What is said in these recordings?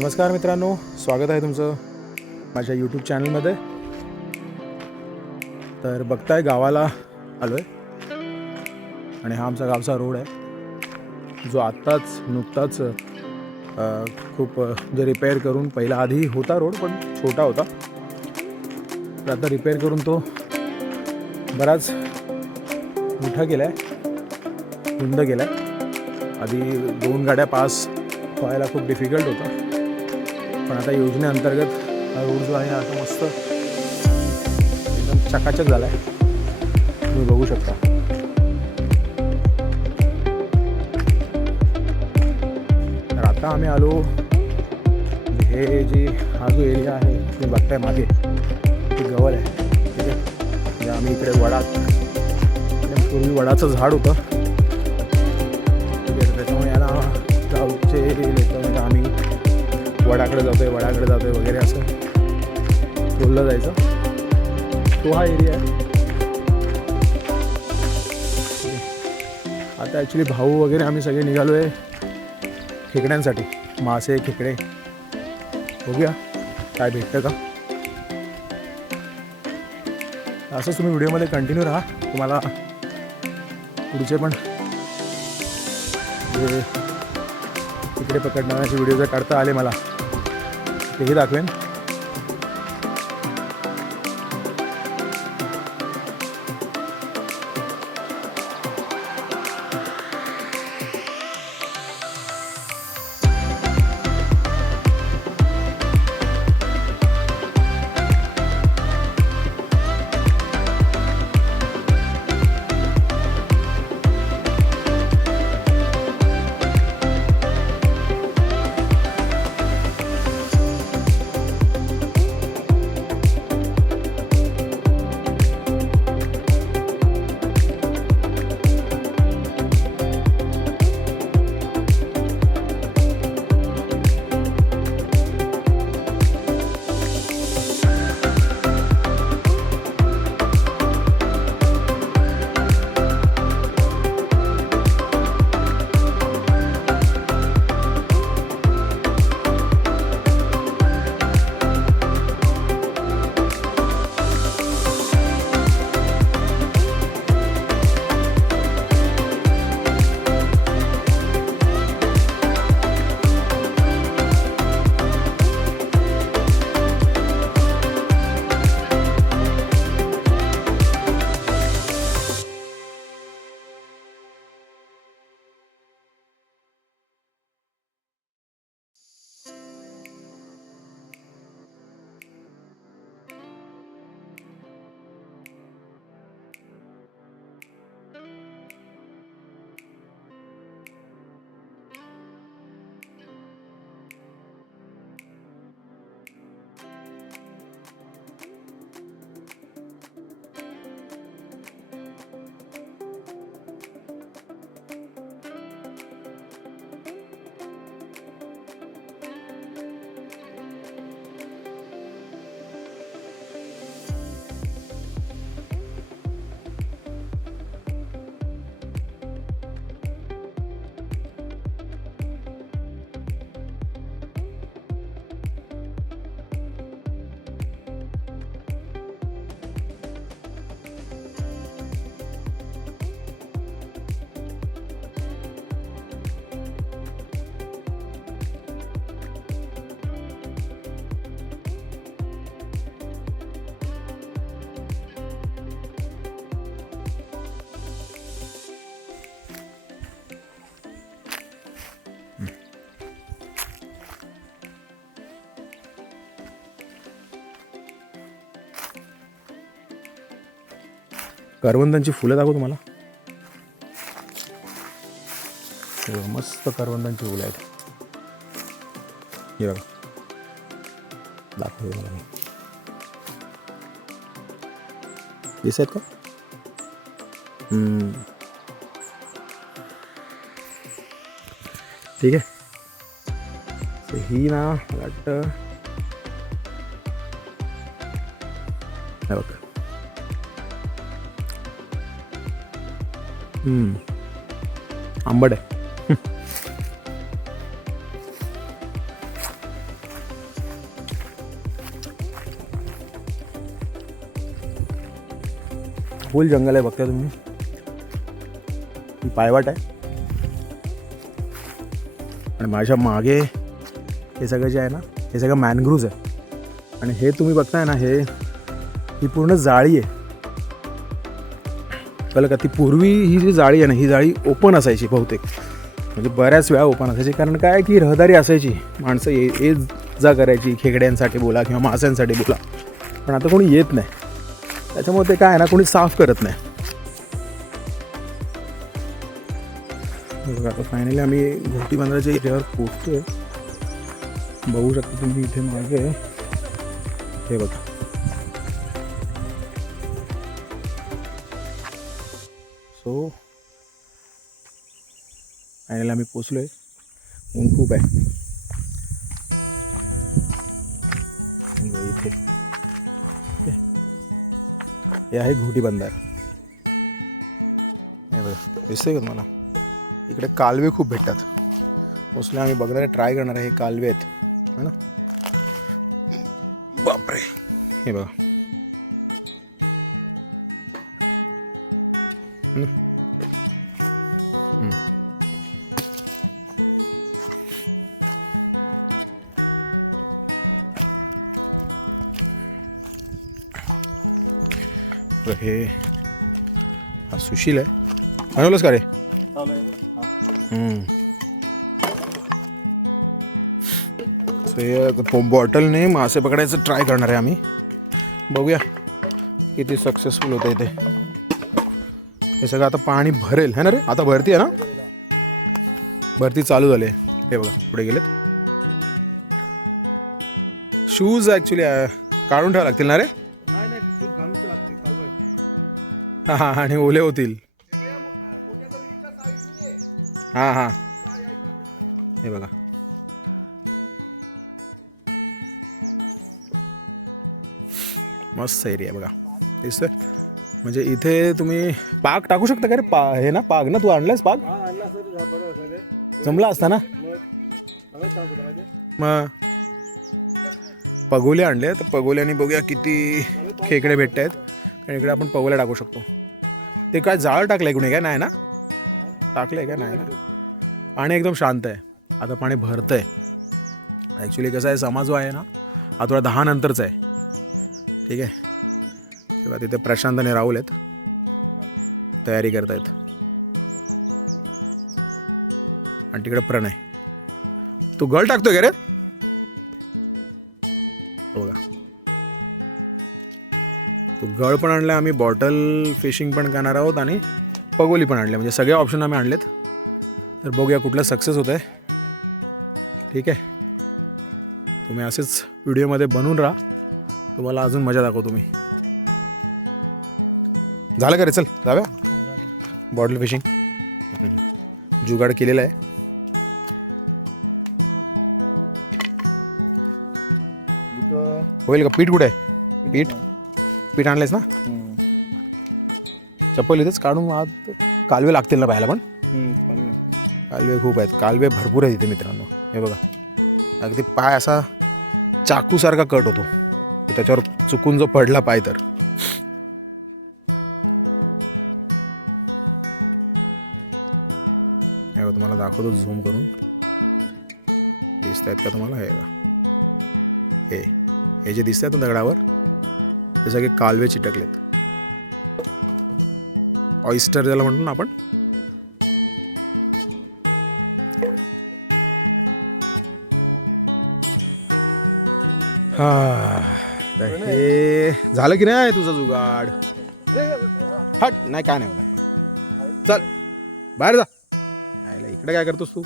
नमस्कार मित्रांनो, स्वागत आहे तुमचं माझ्या यूट्यूब चॅनलमध्ये. तर बघताय गावाला आलो आहे आणि हा आमचा गावचा रोड आहे जो आत्ताच नुकताच खूप जे रिपेअर करून पहिला आधी होता रोड पण छोटा होता, तर आता रिपेअर करून तो बराच मोठा केला आहे, रुंद केला आहे. आधी 2 गाड्या पास व्हायला खूप डिफिकल्ट होतं, पण आता योजनेअंतर्गत हा रोड जो आहे आता मस्त एकदम चकाचक झाला आहे, तुम्ही बघू शकता. तर आता आम्ही आलो, हे जी हा जो एरिया आहे तुम्ही बघताय मागे ते गवळ आहे, ठीक आहे. म्हणजे आम्ही इकडे वडात पूर्वी वडाचं झाड होतं, ठीक आहे. त्याच्यामुळे याला गावचे लोक म्हणजे आम्ही वडाकडे जातोय वगैरे असं बोललं जायचं. तो हा एरिया आहे. आता ॲक्च्युली भाऊ वगैरे आम्ही सगळे निघालो आहे खेकड्यांसाठी, मासे खेकडे बघूया काय भेटतं का. असंच तुम्ही व्हिडिओमध्ये कंटिन्यू राहा, तुम्हाला पुढचे पण जे तिकडे पकडण्याचे व्हिडिओ जर काढता आले मला तेही दाखवेन. करवंदांची फुलं दाखवू तुम्हाला. मस्त करवंदांची फुलं आहेत, हे बघा दाखवतो मला. दिसत आहेत का? ठीक आहे. ही ना मला वाटतं बघ आंबट आहे. फुल जंगल आहे बघता तुम्ही. ही पायवाट आहे आणि माझ्या मागे हे सगळं जे आहे ना हे सगळं मॅनग्रूव्ज आहे. आणि हे तुम्ही बघताय ना ही पूर्ण जाळी आहे. कळलं का? ती पूर्वी ही जी जाळी आहे ना ही जाळी ओपन असायची बहुतेक, म्हणजे बऱ्याच वेळा ओपन असायची. कारण काय की रहदारी असायची, माणसं ये जा करायची खेकड्यांसाठी बोला किंवा माशांसाठी बोला. पण आता कोणी येत नाही, त्याच्यामुळे ते काय आहे ना कोणी साफ करत नाही. बघा आता फायनली आम्ही घोटी बंदराच्या एरियावर पोहोचतोय. बघू शकता तुम्ही इथे मागे हे बघा. सो फायनली आम्ही पोचलोय. ऊन खूप आहे इथे. हे आहे घोटी बंदर. हे बघा दिसतंय का तुम्हाला? इकडे कालवे खूप भेटतात. मोस्टली आम्ही बघणार आहे, ट्राय करणार आहे. हे कालवे आहेत है ना. बापरे, हे बघा हे हा सुशील आहे. बनवलंस का रे? सो हे बॉटलने मासे पकडायचं ट्राय करणार आहे आम्ही. बघूया किती सक्सेसफुल होतं इथे. हे सगळं आता पाणी भरेल है ना रे? आता भरती आहे ना? भरती चालू झाली. हे बघा पुढे गेलेत. शूज ॲक्च्युली काढून ठेवावं लागतील ना रे? हां हां, आणि ओले होतील. हां हां, हे बघा मस्त एरिया बघा दिसतोय. म्हणजे इथे तुम्ही पाक टाकू शकता का रे? हे ना पाक ना, तू आणलास पाक? जमला असता ना. मग पगोले आणले तर पगोल्याने बघूया किती खेकडे भेटत आहेत. कारण इकडे आपण पगोल्या टाकू शकतो. ते काय जाळ टाकलंय कुणी काय? नाही ना टाकलंय काय? नाही ना. पाणी एकदम शांत आहे. आता पाणी भरतं आहे. ॲक्च्युली कसं आहे, समाज जो आहे ना हा थोडा 10 नंतरचा आहे. ठीक आहे. तेव्हा तिथे प्रशांत आणि राहुल आहेत, तयारी करतायत. आणि तिकडे प्रणय. तू गळ टाकतोय का रे? बघा तो गळ पण आणला आम्ही, बॉटल फिशिंग पण करणार आहोत आणि पगोली पण आणले. म्हणजे सगळे ऑप्शन आम्ही आणलेत. तर बघूया कुठलं सक्सेस होतं आहे. ठीक आहे, तुम्ही असेच व्हिडिओमध्ये बनून राहा. तुम्हाला अजून मजा दाखवतो मी. झालं का रे? चल जाऊया. बॉटल फिशिंग जुगाड केलेला आहे. होईल का? पीठ कुठे आहे? पीठ आणलंयस ना? चप्पल इथेच काढून आत. कालवे लागतील ना पाहायला पण? कालवे खूप आहेत. कालवे भरपूर आहेत इथे मित्रांनो. हे बघा अगदी पाय असा चाकूसारखा कट होतो त्याच्यावर चुकून जो पडला पाय तर. हे बघा तुम्हाला दाखवतो झूम करून. दिसत आहेत का तुम्हाला? हे जे दिसत आहेत ना दगडावर ते सगळे कालवे चिटकलेत. ऑयस्टर ज्याला म्हणतो ना आपण. तर हे झालं की नाही तुझं जुगाड? हट, नाही काय नाही होणार. चल बाहेर जा. इकडे काय करतोस तू?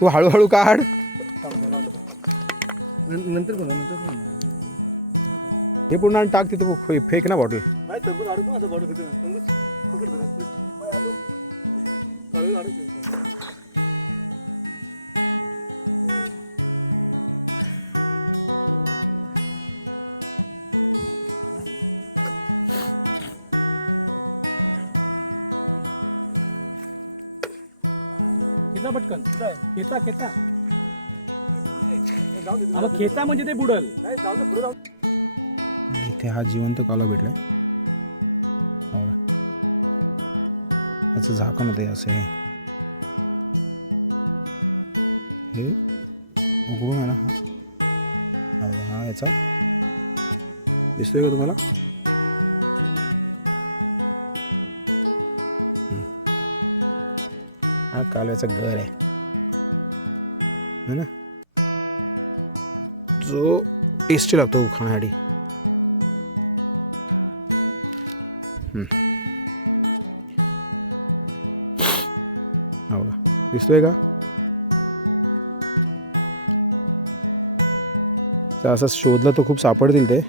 तू हळूहळू काढ. हे पूर्ण टाक तिथे, फेक ना बॉटल. खेचा पटकन. खेचा खेचा. खेचा म्हणजे ते बुडल. इथे हा जिवंत काला भेटला आहे. याचं झाकण होते असं हे उघडून आहे ना हा याचा दिसतोय का तुम्हाला? हा कालव्याचा घर आहे ना, जो टेस्टी लागतो खाण्यासाठी. हा बघा दिसतोय का? तर असं शोधलं तर खूप सापडतील ते.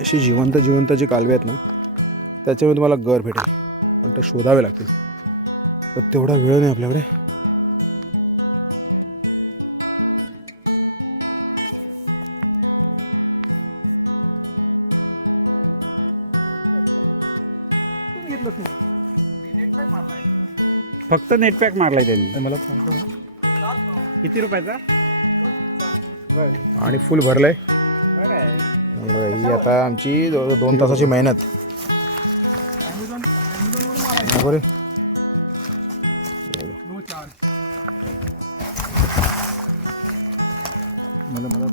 अशी जिवंत जी कालवे आहेत ना त्याच्यामध्ये तुम्हाला गर भेटेल, पण ते शोधावे लागतील. तर तेवढा वेळ नाही आपल्याकडे. फक्त नेट पॅक मारलाय त्यांनी. मला किती रुपयाचा? आणि फुल भरलंय. बरं आहे. ही आता आमची 2 तासाची मेहनत. बरोबर मला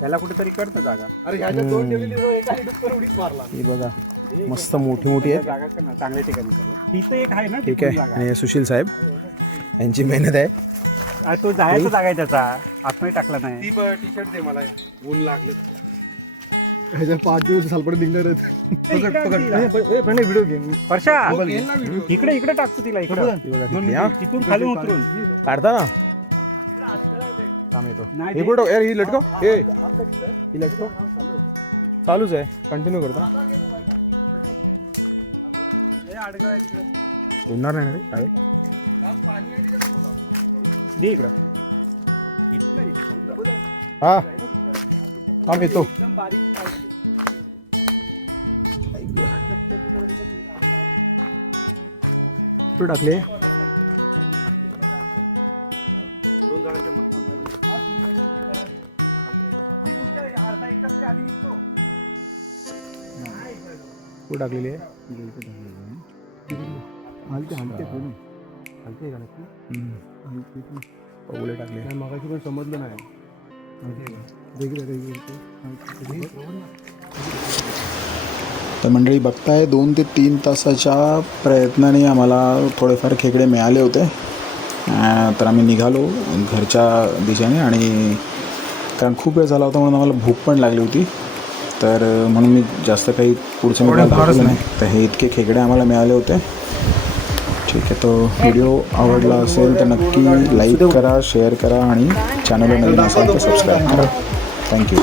त्याला कुठेतरी करतं जागा. ही बघा मस्त मोठी आहे. जागा कर ना चांगल्या ठिकाणी कर. तिथं एक आहे ना ठीक आहे. आणि सुशील साहेब यांची मेहनत आहे. तो जायचा जागा आहे त्याचा, आतमध्ये टाकला नाही. टी शर्ट दे मला, ऊन लागले. ह्याच्या 5 दिवस सालपडे निघणार आहेत. व्हिडिओ गेम वर्षा इकडे टाकतो तिला इकडे. तिथून खाली उतरून काढता ना काम येतो. हे कुठं यार, ही लटको ही लटको चालूच आहे, कंटिन्यू करतो ना. उडणार नाही ना रे काय? दे इकडं. हा काम येतो. कुठं टाकले? कुठं टाकलेली आहे? पगुले टाकले. मगाशी पण समजलं नाही. तर मंडळी बघताय 2 ते 3 तासाच्या प्रयत्नाने आम्हाला थोडेफार खेकडे मिळाले होते. तर आम्ही निघालो घरच्या दिशेने, आणि कारण खूप वेळ झाला होता म्हणून आम्हाला भूक पण लागली होती. तर म्हणून मी जास्त काही पुढचं नाही. तर हे इतके खेकडे आम्हाला मिळाले होते. ठीक आहे, तो व्हिडिओ आवडला असेल तर नक्की लाईक करा, शेअर करा, आणि चॅनलला नवीन असेल तर सबस्क्राईब करा. थँक्यू.